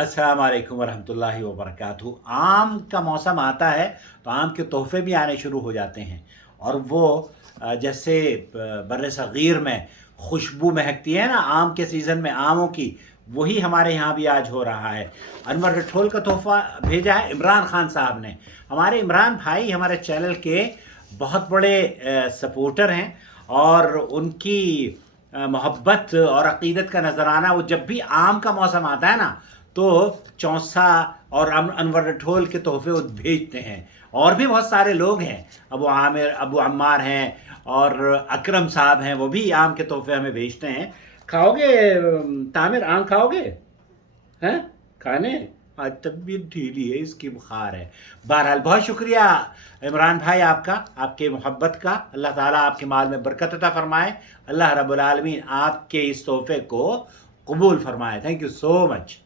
अस्सलाम वालेकुम वरहमतुल्लाहि वबरकातुहू। आम का मौसम आता है तो आम के तोहफ़े भी आने शुरू हो जाते हैं, और वो जैसे बर्रे सग़ीर में खुशबू महकती है ना आम के सीज़न में आमों की, वही हमारे यहाँ भी आज हो रहा है। अनवर रठोल का तोहफ़ा भेजा है इमरान खान साहब ने। हमारे इमरान भाई हमारे चैनल के बहुत बड़े सपोर्टर हैं, और उनकी मोहब्बत और अक़ीदत का नज़राना, वो जब भी आम का मौसम आता है ना तो चौंसा और अनवर रठोल के तोहफ़े वो भेजते हैं। और भी बहुत सारे लोग हैं, अबू आमिर, अबू अम्मार हैं, और अकरम साहब हैं, वो भी आम के तोहफ़े हमें भेजते हैं। खाओगे तामिर, आम खाओगे? हैं खाने? आज तबीयत ढीली है, इसकी बुखार है। बहरहाल बहुत शुक्रिया इमरान भाई आपका, आपके मोहब्बत का। अल्लाह ताला आपके माल में बरकत अता फ़रमाए। अल्लाह रब्बुल आलमीन आपके इस तोहफ़े को कबूल फ़रमाए। Thank you so much.